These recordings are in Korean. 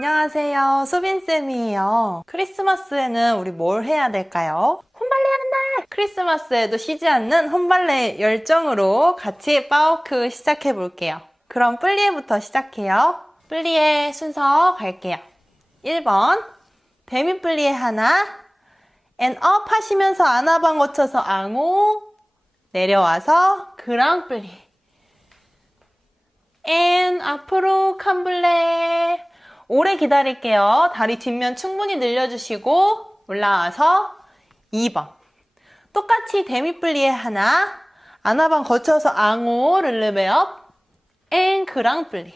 안녕하세요. 수빈쌤이에요. 크리스마스에는 우리 뭘 해야 될까요? 혼발레 하는 날! 크리스마스에도 쉬지 않는 혼발레 열정으로 같이 빠우크 시작해 볼게요. 그럼 플리에부터 시작해요. 플리에 순서 갈게요. 1번, 데미 플리에 하나, 앤업 하시면서 아나방 거쳐서 앙호, 내려와서 그랑 플리. 앤 앞으로 캄블레. 오래 기다릴게요. 다리 뒷면 충분히 늘려주시고 올라와서 2번. 똑같이 데미플리에 하나, 아나방 거쳐서 앙호, 르르베업, 앤 그랑플리.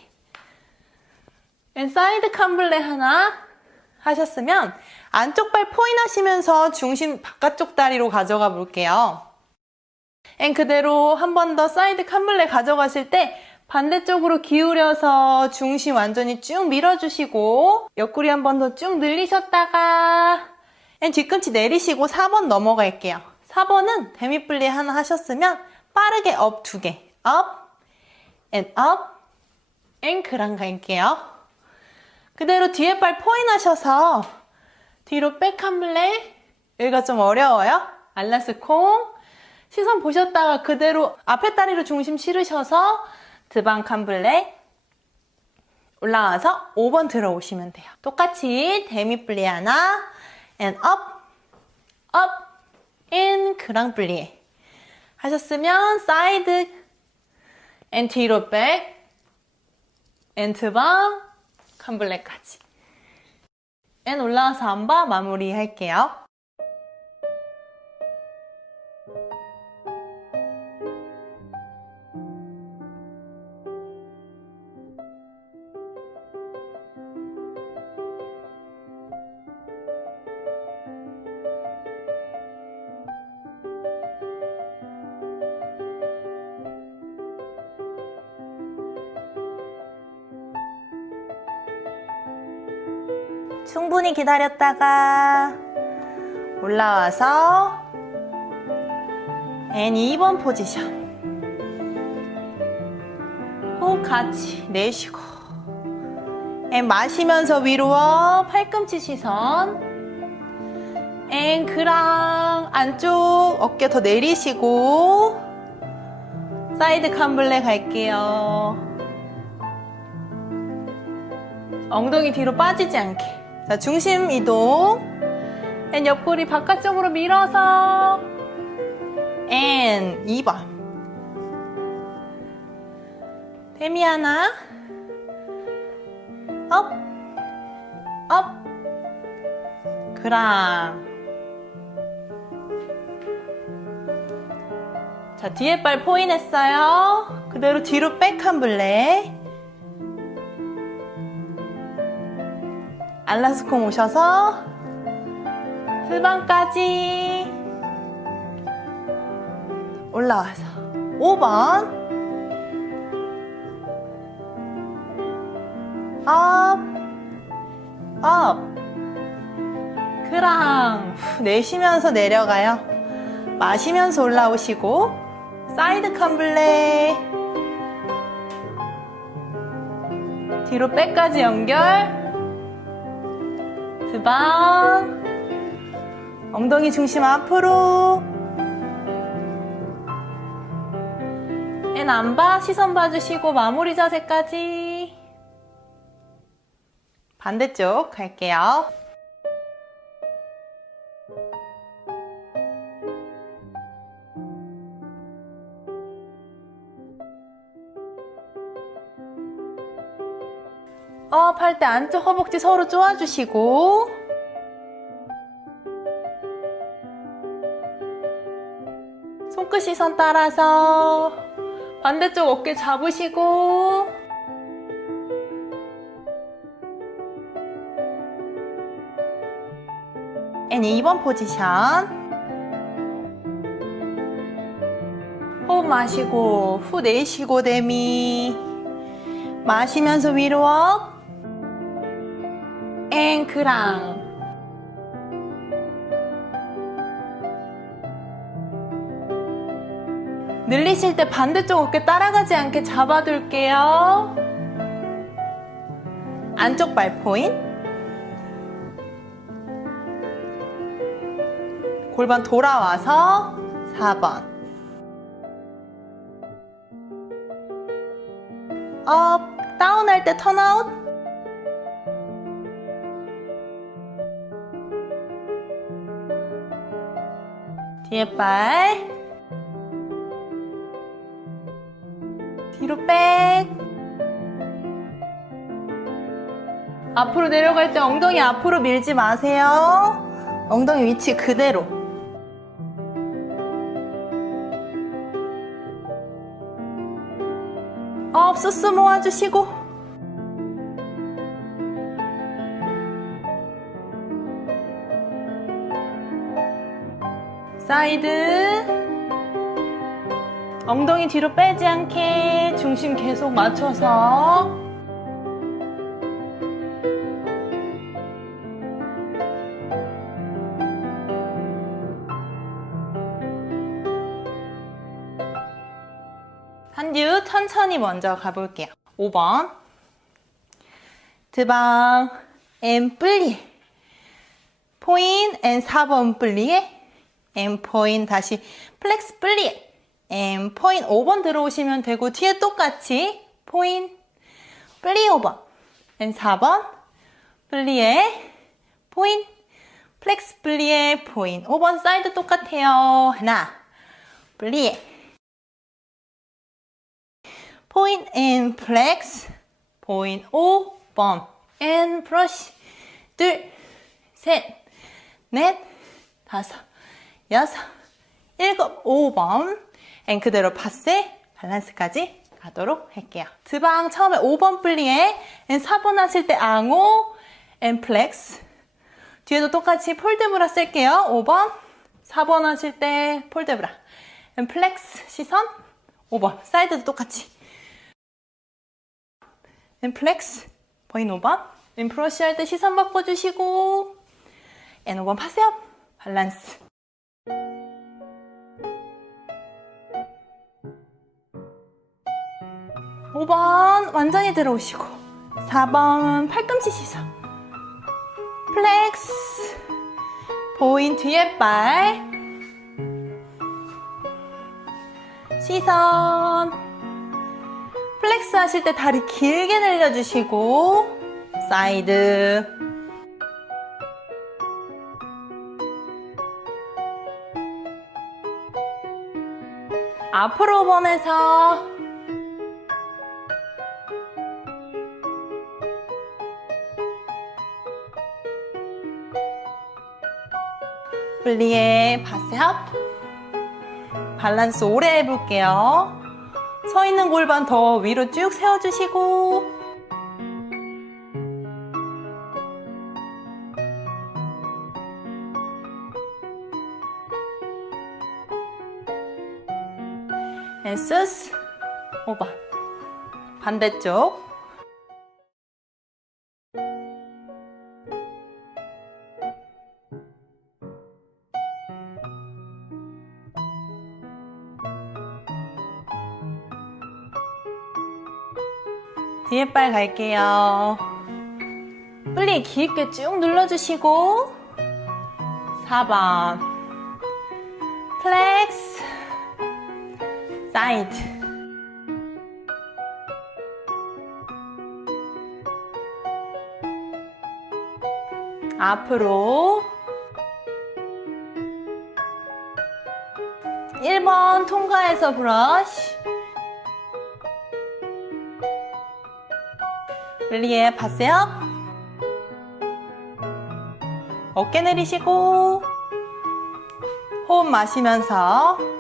앤 사이드 캄블레 하나 하셨으면 안쪽 발 포인 하시면서 중심 바깥쪽 다리로 가져가 볼게요. 앤 그대로 한 번 더 사이드 캄블레 가져가실 때 반대쪽으로 기울여서 중심 완전히 쭉 밀어주시고 옆구리 한 번 더 쭉 늘리셨다가 앤 뒤꿈치 내리시고 4번 넘어갈게요. 4번은 데미플리 하나 하셨으면 빠르게 업 두 개. 업, 앤 업, 앤 그랑 갈게요. 그대로 뒤에 발 포인 하셔서 뒤로 백 캄블레 여기가 좀 어려워요. 알라스 콩 시선 보셨다가 그대로 앞에 다리로 중심 실으셔서 드방 캄블레 올라와서 5번 들어오시면 돼요. 똑같이 데미 플리 하나 and up, up, in 그랑 플리 하셨으면 사이드 and 뒤로 백 and 드방 캄블레까지 and 올라와서 한바 마무리 할게요. 기다렸다가 올라와서 N 2번 포지션. 호흡 같이 내쉬고. N 마시면서 위로 업 팔꿈치 시선. N 그랑 안쪽 어깨 더 내리시고 사이드 캄블레 갈게요. 엉덩이 뒤로 빠지지 않게 자, 중심 이동. 앤 옆구리 바깥쪽으로 밀어서. 앤 2번. 데미 하나. 업. 업. 그랑. 자, 뒤에 발 포인 했어요. 그대로 뒤로 백한 블레. 알라스콩 오셔서 슬방까지 올라와서 5번 업, 업, 후, 내쉬면서 내려가요. 마시면서 올라오시고 사이드 캄블레. 뒤로 백까지 연결 드방. 엉덩이 중심 앞으로. 앤 안 봐 시선 봐주시고 마무리 자세까지. 반대쪽 갈게요 때 안쪽 허벅지 서로 쪼아주시고. 손끝 시선 따라서 반대쪽 어깨 잡으시고. 앤 2번 포지션. 호흡 마시고 후 내쉬고 데미. 마시면서 위로 업 앵크랑 늘리실 때 반대쪽 어깨 따라가지 않게 잡아둘게요. 안쪽 발 포인. 골반 돌아와서 4번. 업, 다운 할 때 턴아웃. 발. 뒤로 백. 앞으로 내려갈 때 엉덩이 앞으로 밀지 마세요. 엉덩이 위치 그대로. 업, 수스 모아주시고. 사이드. 엉덩이 뒤로 빼지 않게 중심 계속 맞춰서. 한듀 천천히 먼저 가볼게요. 5번. 드방 앤 플리. 포인 앤 4번 플리에 앤 포인 다시 플렉스 플리에 앤 포인 5번 들어오시면 되고 뒤에 똑같이 포인 플리 5번. 앤 4번 플리에 포인 플렉스 플리에 포인 5번 사이드 똑같아요. 하나 플리에 포인 앤 플렉스 포인 5번. 앤 브러쉬 둘 셋, 넷, 다섯, 여섯, 일곱, 5번. 앤 그대로 파세, 밸런스까지 가도록 할게요. 드방 처음에 5번 플리에 앤 4번 하실 때 앙호, 앤 플렉스. 뒤에도 똑같이 폴드브라 쓸게요. 5번, 4번 하실 때 폴드브라. 앤 플렉스, 시선, 5번. 사이드도 똑같이. 앤 플렉스, 포인 5번. 앤 브러쉬 할때 시선 바꿔주시고, 앤 5번 파세요. 밸런스. 5번 완전히 들어오시고 4번 팔꿈치 시선. 플렉스. 보인 뒤에 발. 시선. 플렉스 하실 때 다리 길게 늘려주시고 사이드 앞으로 보내서. 플리에 바세합. 밸런스 오래 해볼게요. 서 있는 골반 더 위로 쭉 세워주시고 에스스 5번 반대쪽. 뒤에 발 갈게요. 플리 깊게 쭉 눌러주시고. 4번. 플렉스 사이드 앞으로 1번 통과해서 브러쉬. 플리에 파세요? 어깨 내리시고 호흡 마시면서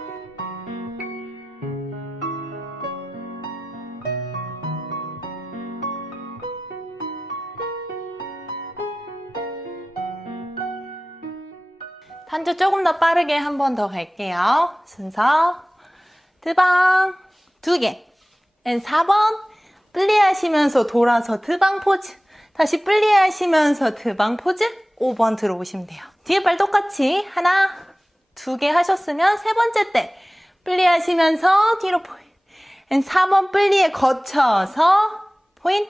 단주 조금 더 빠르게 한 번 더 갈게요. 순서 드방 두 개. 앤 4번 플리 하시면서 돌아서 드방 포즈. 다시 플리 하시면서 드방 포즈. 5번 들어오시면 돼요. 뒤에 발 똑같이 하나, 두 개 하셨으면 세 번째 때 플리 하시면서 뒤로 포인. 앤 4번 플리에 거쳐서 포인.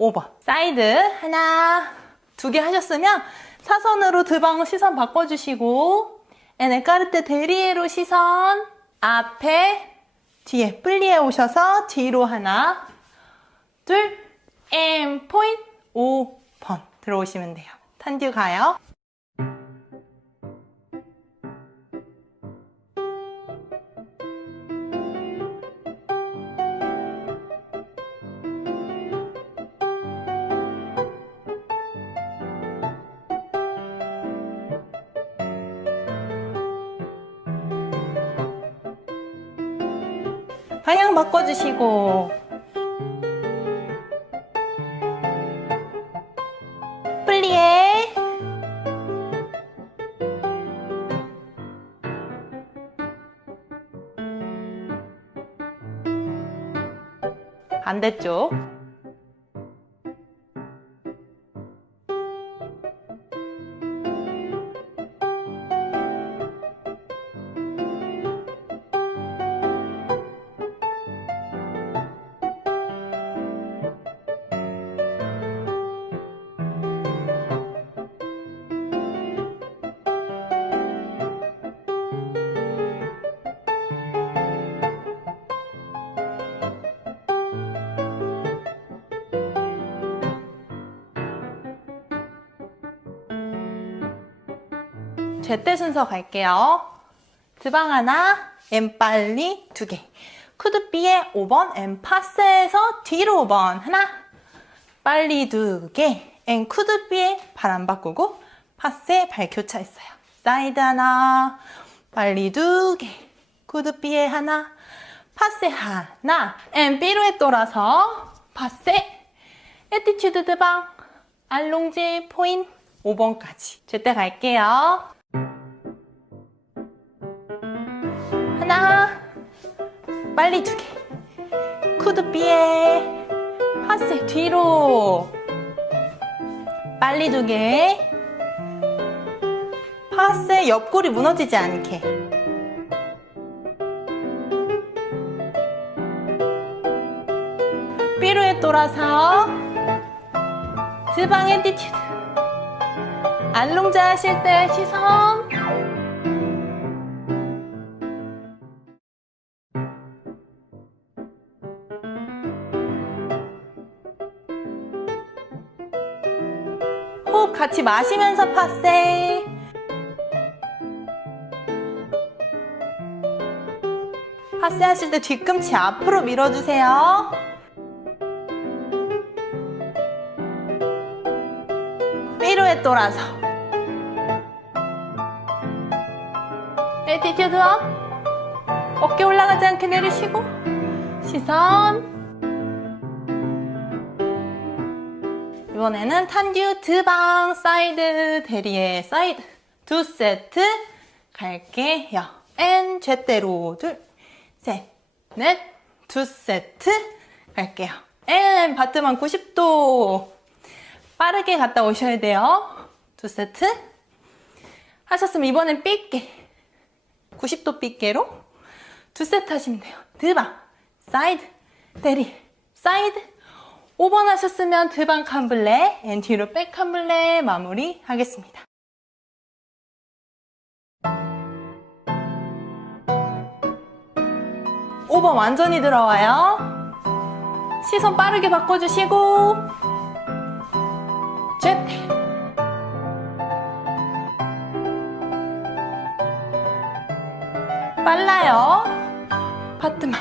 5번. 사이드 하나, 두 개 하셨으면 사선으로 드방 시선 바꿔주시고 에네카르테 데리에로 시선 앞에 뒤에 플리에 오셔서 뒤로 하나 둘 M 포인트 5번 들어오시면 돼요. 탄듀 가요. 방향 바꿔주시고. 플리에. 반대쪽 제때 순서 갈게요. 드방 하나, 엠 빨리 두 개. 쿠드비에 5번, 엠 파스에서 뒤로 5번 하나, 빨리 두 개. 엠 쿠드비에 발 안 바꾸고 파스에 발 교차했어요. 사이드 하나, 빨리 두 개. 쿠드비에 하나, 파스 하나, 엠 삐로에 돌아서 파세, 에티튜드 드방, 알롱제 포인 5번까지. 제때 갈게요. 빨리 두 개. 쿠드비에 파스 뒤로. 빨리 두 개. 파스의 옆구리 무너지지 않게. 삐루에 돌아서 드방 에티튜드 알롱자 하실 때 시선 같이 마시면서 파세. 파세 하실 때 뒤꿈치 앞으로 밀어주세요. 삐로에 돌아서. 에티튜드 업 어깨 올라가지 않게 내리시고 시선 이번에는 탄듀 드방 사이드 대리에 사이드 두 세트 갈게요 앤 제대로 둘 셋 넷 두 세트 갈게요 앤 바트만 90도 빠르게 갔다 오셔야 돼요. 두 세트. 하셨으면 이번엔 삐게. 90도 삐게로 두 세트 하시면 돼요. 드방, 사이드, 대리, 사이드. 5번 하셨으면 드방 캄블레, 앤 뒤로 백 캄블레 마무리 하겠습니다. 오번 완전히 들어와요. 시선 빠르게 바꿔주시고, 제때 빨라요 파트마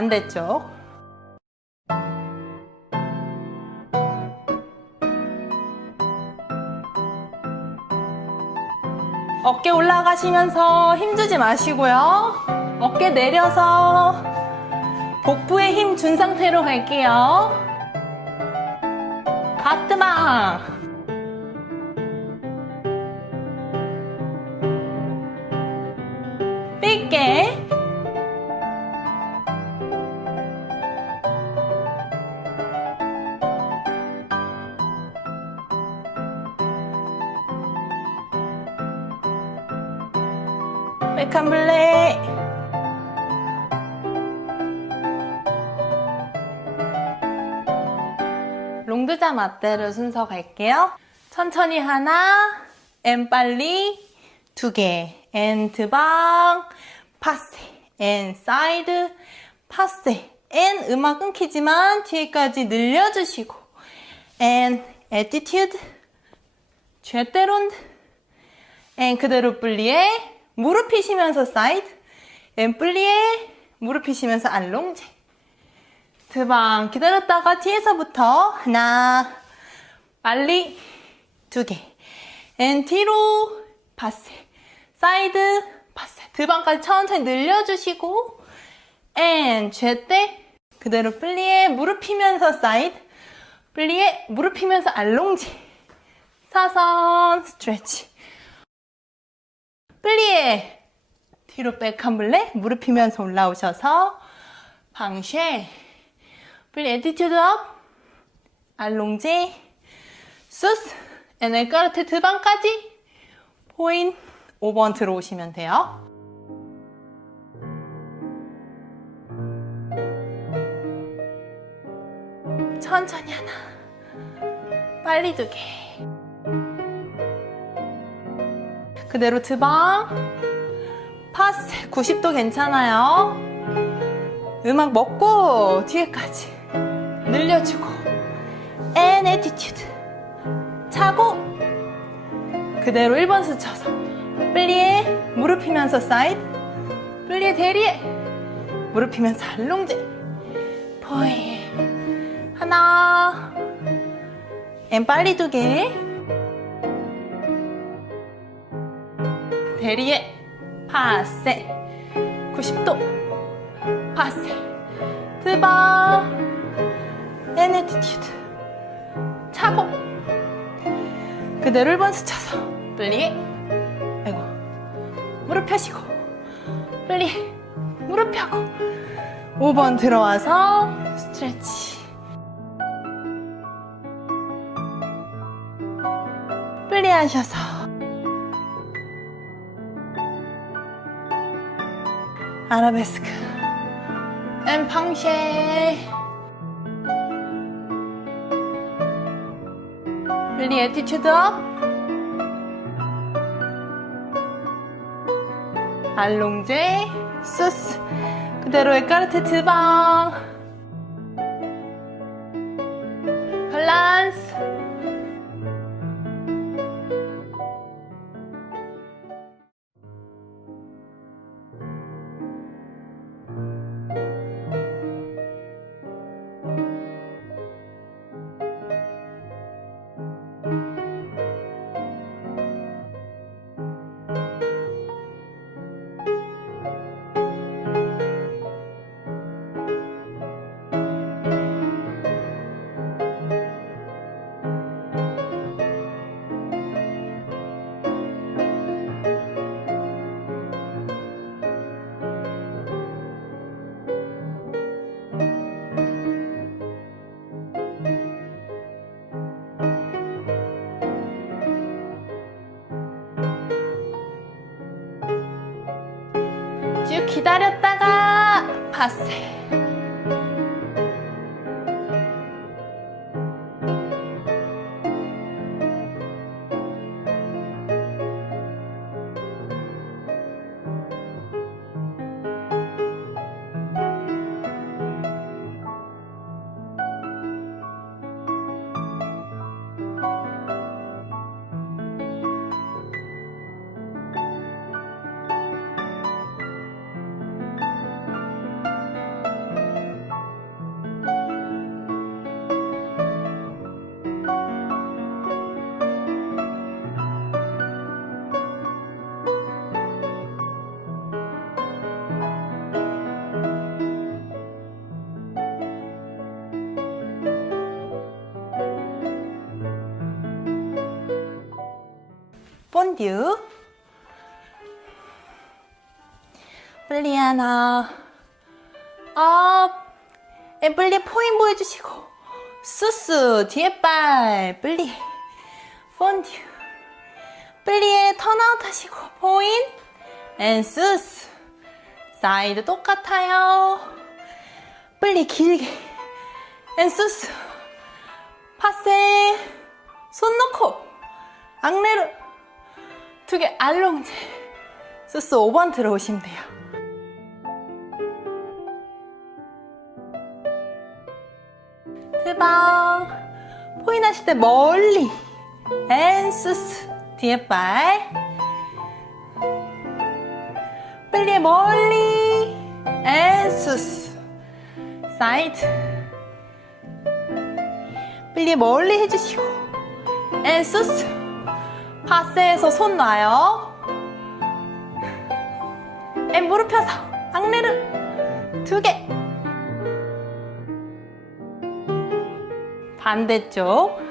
반대쪽. 어깨 올라가시면서 힘주지 마시고요. 어깨 내려서 복부에 힘 준 상태로 갈게요. 가트망. 맞대로 순서 갈게요. 천천히 하나, 엔 빨리 두 개, 엔 드방, 파세, 엔 사이드, 파세, 엔 음악 끊기지만 뒤에까지 늘려주시고, 엔 에티튜드, 제때론, 엔 그대로 플리에 무릎 피시면서 사이드, 엔 플리에 무릎 피시면서 알롱제. 드방 기다렸다가 뒤에서부터 하나 빨리 두 개. 엔 뒤로 파세. 사이드 파세. 드방까지 천천히 늘려주시고 엔 제때 그대로 플리에 무릎 피면서 사이드 플리에 무릎 피면서 알롱지 사선 스트레치 플리에 뒤로 백한 블레 무릎 피면서 올라오셔서 방쉐 플리 에티튜드 업 알롱제. 수스 에넬까르테 드방까지 포인 5번 들어오시면 돼요. 천천히 하나. 빨리 두 개. 그대로 드방. 파스 90도 괜찮아요. 음악 먹고 뒤에까지 늘려주고 앤 에티튜드 차고 그대로 1번 스쳐서 플리에 무릎 피면서 사이드 플리에 대리에 무릎 피면서 알롱제 포이. 하나. 앤 빨리 두개. 대리에 파세. 90도. 파세. 드바 앤 에티튜드 차고. 그대로 1번 스쳐서. 플리 아이고. 무릎 펴시고. 플리 무릎 펴고. 5번 들어와서 스트레치. 플리 하셔서. 아라베스크. 앤 팡쉐 플리 에티튜드 업 알롱제? 수스 그대로 에카르테 드방 기다렸다가 파세 본듀 플리아나 업 엠플리 포인 보여주시고. 수스 뒤에 빨 플리 폰듀 플리에 턴아웃 하시고. 포인 엔스스 사이드 똑같아요. 빨리 길게. 엔스스 파세 손 놓고. 악레르 두 개 알롱제 스스 5번 들어오시면 돼요. 드방 포인 하실 때 멀리. 엔스스. 뒤에 발. 빨리 멀리. 엔스스. 사이드. 빨리 멀리 해주시고. 엔스스 파스에서 손 놔요. 엔 무릎 펴서 악레르 두 개. 반대쪽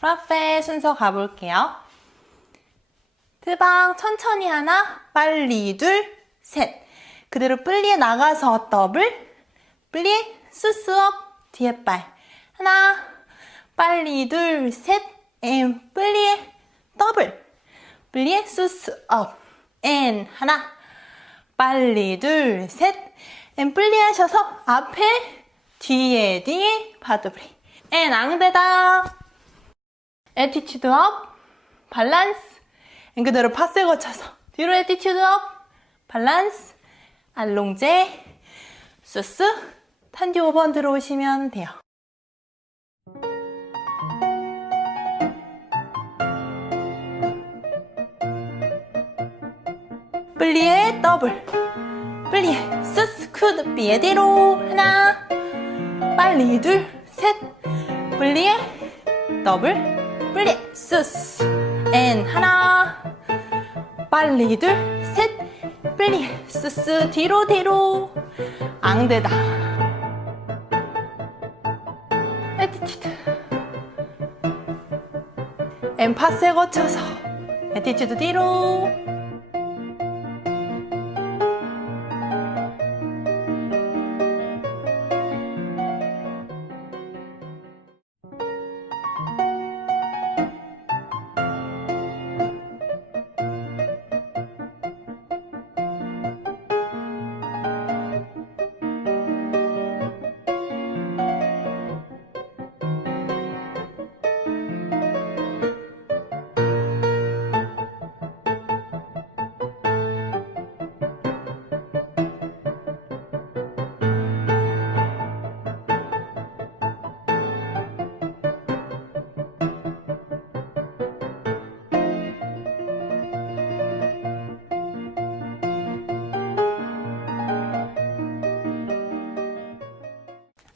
프라페 순서 가볼게요. 트방 천천히 하나, 빨리 둘, 셋. 그대로 플리에 나가서 더블, 플리에 수스업, 뒤에 발. 하나, 빨리 둘, 셋, 앤 플리에 더블. 플리에 수스업, 앤 하나, 빨리 둘, 셋, 앤 플리 하셔서 앞에, 뒤에, 뒤에, 바드브리. 앤 앙대다. 에티튜드 업, 밸런스, 그대로 파스 거쳐서 뒤로 에티튜드 업, 밸런스, 알롱제, 수스, 탄디 5번 들어오시면 돼요. 플리에 더블, 플리에 수스 쿠드 비에디로. 하나, 빨리 둘, 셋, 플리에 더블, 플리 스스 앤 하나 빨리 둘셋. 플리 스스 뒤로 뒤로. 앙대다. 에티튜드 앤 파스에 거쳐서. 에티튜드 뒤로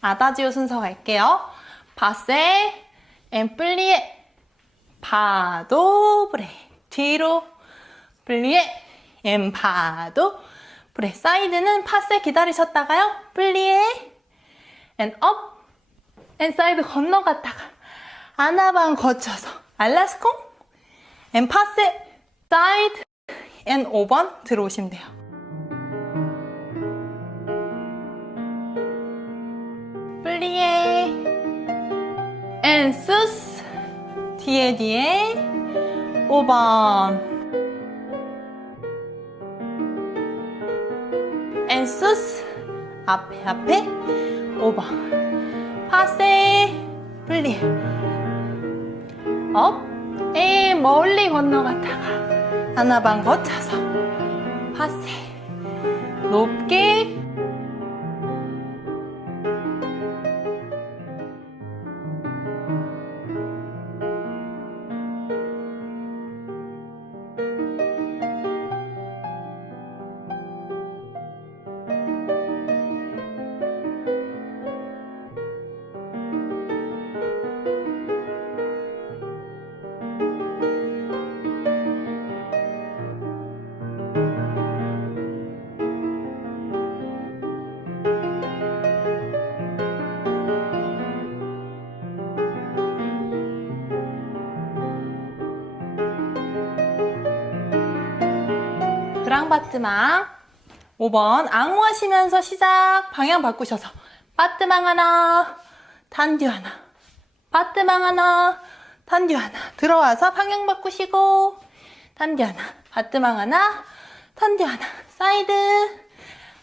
아다지오 순서 갈게요. 바세, 엠플리에, 파도, 브레. 뒤로, 플리에, 엠파도, 브레. 사이드는 파세 기다리셨다가요. 플리에, 앤 업, 앤 사이드 건너갔다가, 아나방 거쳐서, 알라스콩, 앤 파세, 사이드, 앤 5번 들어오시면 돼요. 뒤에 뒤에 5번 엔수스 앞에 앞에 5번 파세 플리. 업에 멀리 건너갔다가 하나방 거쳐서 파세. 높게 노랑 바트망 5번 앙호 하시면서 시작. 방향 바꾸셔서. 바트망 하나 단듀 하나. 바트망 하나 단듀 하나. 들어와서 방향 바꾸시고. 단듀 하나 바트망 하나 단듀 하나. 사이드.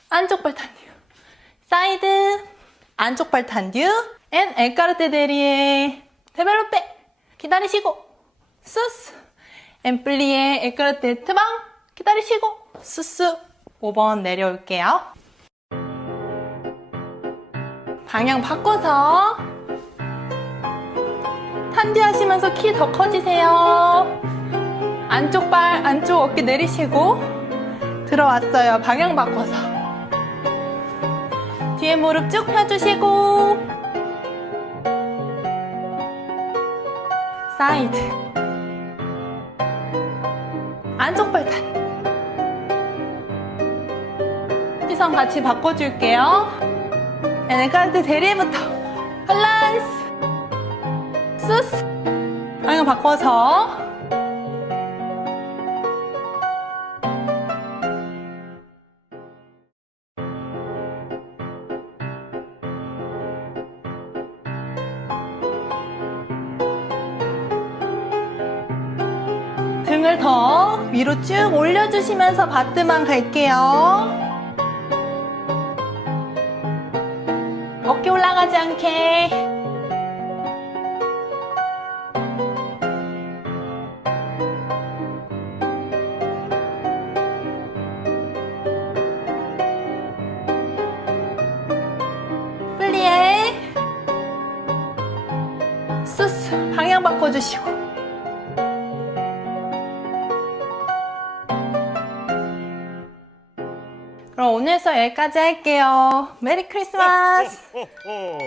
안쪽 발 단듀. 사이드. 안쪽 발 단듀. 앤 엘카르테 데리에. 데벨로페 기다리시고. 수스. 엠플리에 에크르테 트방 기다리시고 수스 5번 내려올게요. 방향 바꿔서 탄디 하시면서 키 더 커지세요. 안쪽 발, 안쪽 어깨 내리시고 들어왔어요. 방향 바꿔서 뒤에 무릎 쭉 펴주시고 사이드 안쪽 발탄 시선 같이 바꿔줄게요. 에네카르트 대리부터. 밸런스. 수스 방향 바꿔서. 등을 더 위로 쭉 올려주시면서 바트만 갈게요. 어깨 올 여기까지 할게요. 메리 크리스마스! 호호호.